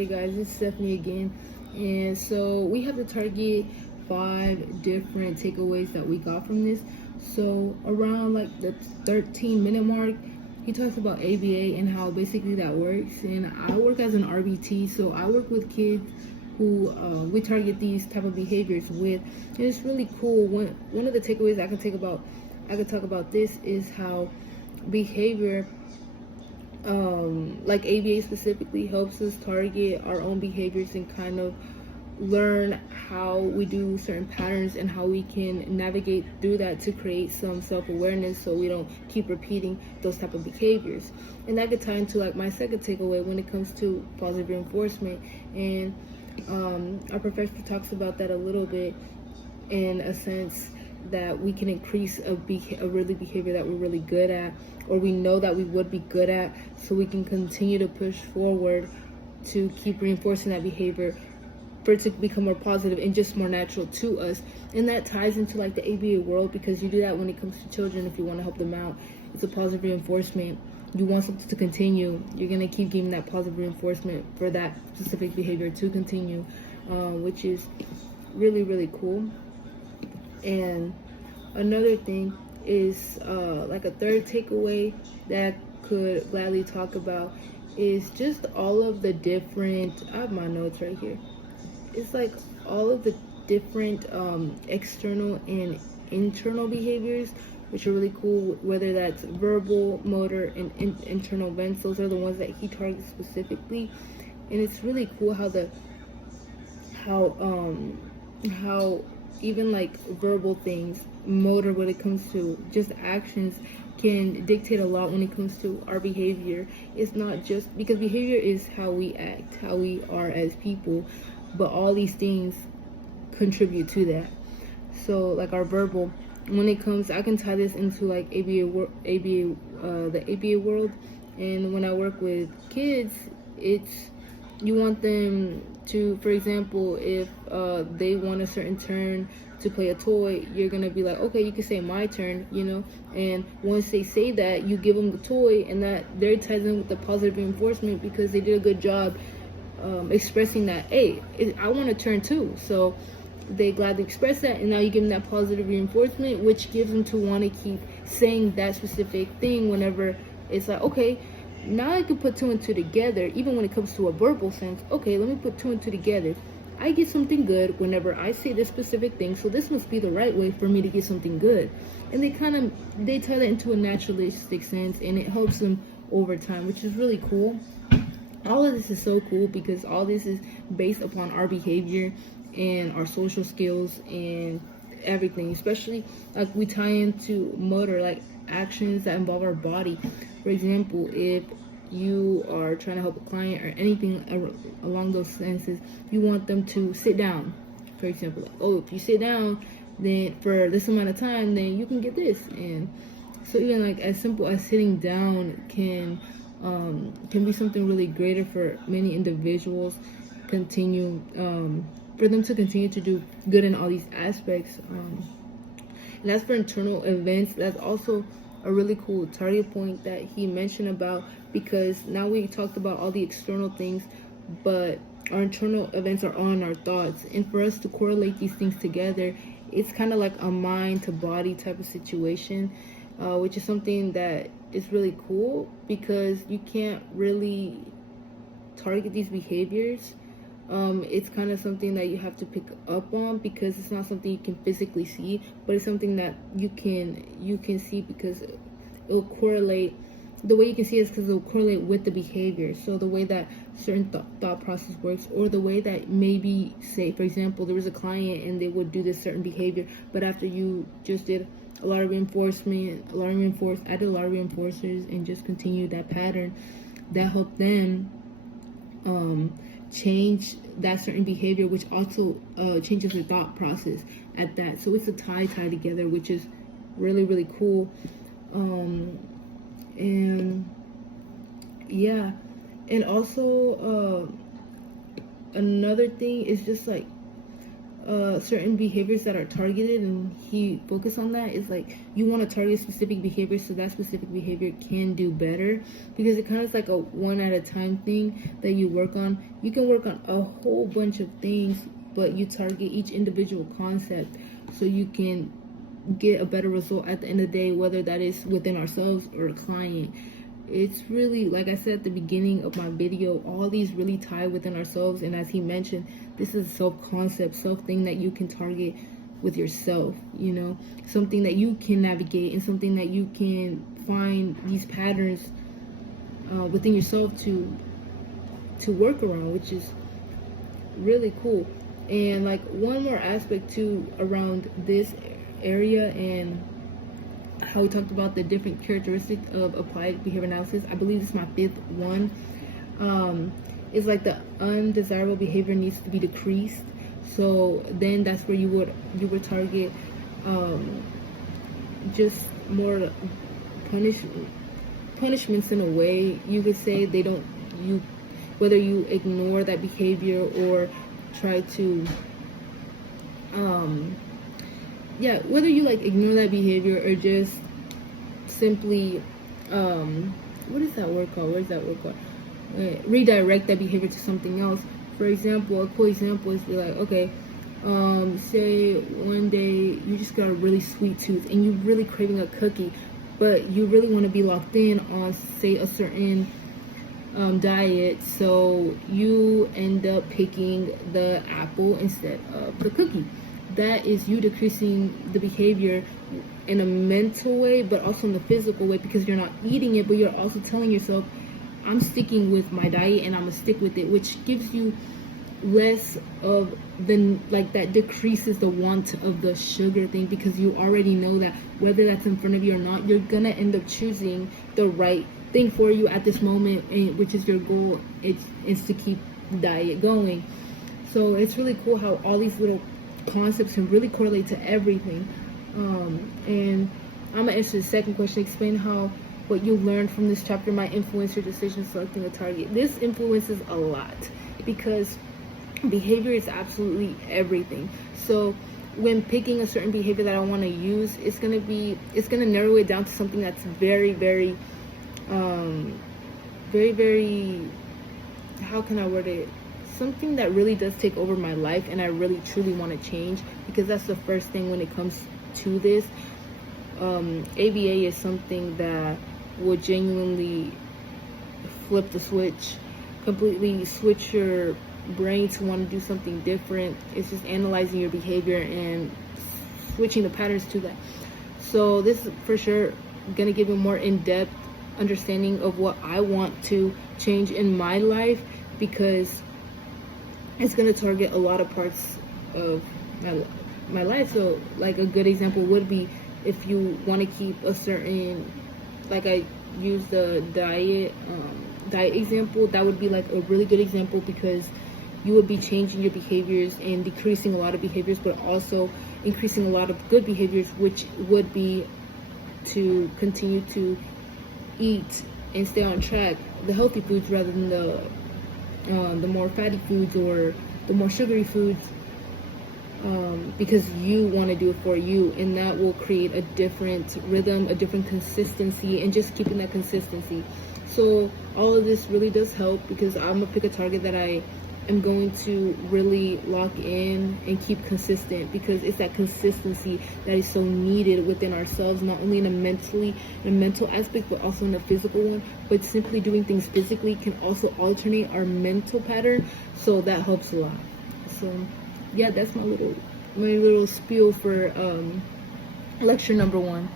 Hey guys, it's Stephanie again, and so we have to target 5 different takeaways that we got from this. So around like the 13-minute mark, he talks about ABA and how basically that works. And I work as an RBT, so I work with kids who we target these type of behaviors with, and it's really cool. One of the takeaways I can talk about this is how behavior like ABA specifically helps us target our own behaviors and kind of learn how we do certain patterns and how we can navigate through that to create some self-awareness so we don't keep repeating those type of behaviors. And that could tie into like my second takeaway when it comes to positive reinforcement. And our professor talks about that a little bit in a sense that we can increase a really behavior that we're really good at, or we know that we would be good at, so we can continue to push forward to keep reinforcing that behavior for it to become more positive and just more natural to us. And that ties into like the ABA world, because you do that when it comes to children. If you want to help them out, it's a positive reinforcement. You want something to continue, you're going to keep giving that positive reinforcement for that specific behavior to continue, which is really, really cool. And another thing is like a third takeaway that I could gladly talk about is just all of the different, I have my notes right here. It's like all of the different external and internal behaviors, which are really cool, whether that's verbal, motor, and internal events. Those are the ones that he targets specifically. And it's really cool how even like verbal things, motor, when it comes to just actions, can dictate a lot when it comes to our behavior. It's not just because behavior is how we act, how we are as people, but all these things contribute to that. So like our verbal, when it comes, I can tie this into like the ABA world. And when I work with kids, it's, you want them to, for example, if they want a certain turn to play a toy, you're gonna be like, okay, you can say my turn, and once they say that, you give them the toy, and that there ties in with the positive reinforcement, because they did a good job expressing that, hey, I want a turn too. So they gladly express that, and now you give them that positive reinforcement, which gives them to want to keep saying that specific thing whenever it's like, okay, now I can put two and two together. Even when it comes to a verbal sense, okay, let me put two and two together. I get something good whenever I say this specific thing, so this must be the right way for me to get something good. And they tie that into a naturalistic sense, and it helps them over time, which is really cool. All of this is so cool because all this is based upon our behavior and our social skills and everything, especially like we tie into motor, like actions that involve our body. For example, if you are trying to help a client or anything along those senses, you want them to sit down. For example, like, oh, if you sit down, then for this amount of time, then you can get this. And so even like as simple as sitting down can be something really greater for many individuals. For them to continue to do good in all these aspects. And that's for internal events. That's also a really cool target point that he mentioned about, because now we talked about all the external things, but our internal events are on our thoughts. And for us to correlate these things together, it's kind of like a mind to body type of situation, which is something that is really cool, because you can't really target these behaviors. It's kind of something that you have to pick up on, because it's not something you can physically see, but it's something that you can see, because it'll correlate. The way you can see it is because it'll correlate with the behavior. So the way that certain thought process works, or the way that maybe, say for example, there was a client and they would do this certain behavior, but after you just did a lot of reinforcement, added a lot of reinforcers, and just continued that pattern, that helped them change that certain behavior, which also changes their thought process at that. So it's a tie together, which is really, really cool. And yeah, and also another thing is just like certain behaviors that are targeted, and he focused on that, is like you want to target specific behaviors so that specific behavior can do better, because it kind of is like a one at a time thing that you work on. You can work on a whole bunch of things, but you target each individual concept so you can get a better result at the end of the day, whether that is within ourselves or a client. It's really, like I said at the beginning of my video, all these really tie within ourselves. And as he mentioned, this is a self-concept, self-thing that you can target with yourself, you know, something that you can navigate and something that you can find these patterns within yourself to work around, which is really cool. And like one more aspect too around this area and how we talked about the different characteristics of applied behavior analysis. I believe this is my 5th one. It's like the undesirable behavior needs to be decreased. So then that's where you would target just more punishments in a way. You could say whether you ignore that behavior or try to whether you like ignore that behavior or just simply what is that word called? Redirect that behavior to something else. For example, a cool example is like, okay, say one day you just got a really sweet tooth and you're really craving a cookie, but you really want to be locked in on, say, a certain diet, so you end up picking the apple instead of the cookie. That is you decreasing the behavior in a mental way, but also in the physical way, because you're not eating it, but you're also telling yourself, I'm sticking with my diet and I'm gonna stick with it, which gives you less of the, like, that decreases the want of the sugar thing, because you already know that whether that's in front of you or not, you're gonna end up choosing the right thing for you at this moment, which is your goal. It's to keep the diet going. So it's really cool how all these little concepts can really correlate to everything. And I'm gonna answer the second question. Explain how what you learned from this chapter might influence your decision selecting a target. This influences a lot because behavior is absolutely everything. So when picking a certain behavior that I want to use, it's gonna narrow it down to something that's very, very, how can I word it? Something that really does take over my life and I really truly want to change, because that's the first thing when it comes to this. ABA is something that will genuinely flip the switch, completely switch your brain to want to do something different. It's just analyzing your behavior and switching the patterns to that. So this is for sure gonna give a more in-depth understanding of what I want to change in my life, because it's gonna target a lot of parts of my life. So like a good example would be if you want to keep a certain, like I use the diet example, that would be like a really good example, because you would be changing your behaviors and decreasing a lot of behaviors, but also increasing a lot of good behaviors, which would be to continue to eat and stay on track the healthy foods rather than the more fatty foods or the more sugary foods, because you want to do it for you, and that will create a different rhythm, a different consistency, and just keeping that consistency. So all of this really does help, because I'm gonna pick a target that I am going to really lock in and keep consistent, because it's that consistency that is so needed within ourselves, not only in a mental aspect, but also in a physical one. But simply doing things physically can also alternate our mental pattern, so that helps a lot. So yeah, that's my little spiel for lecture number 1.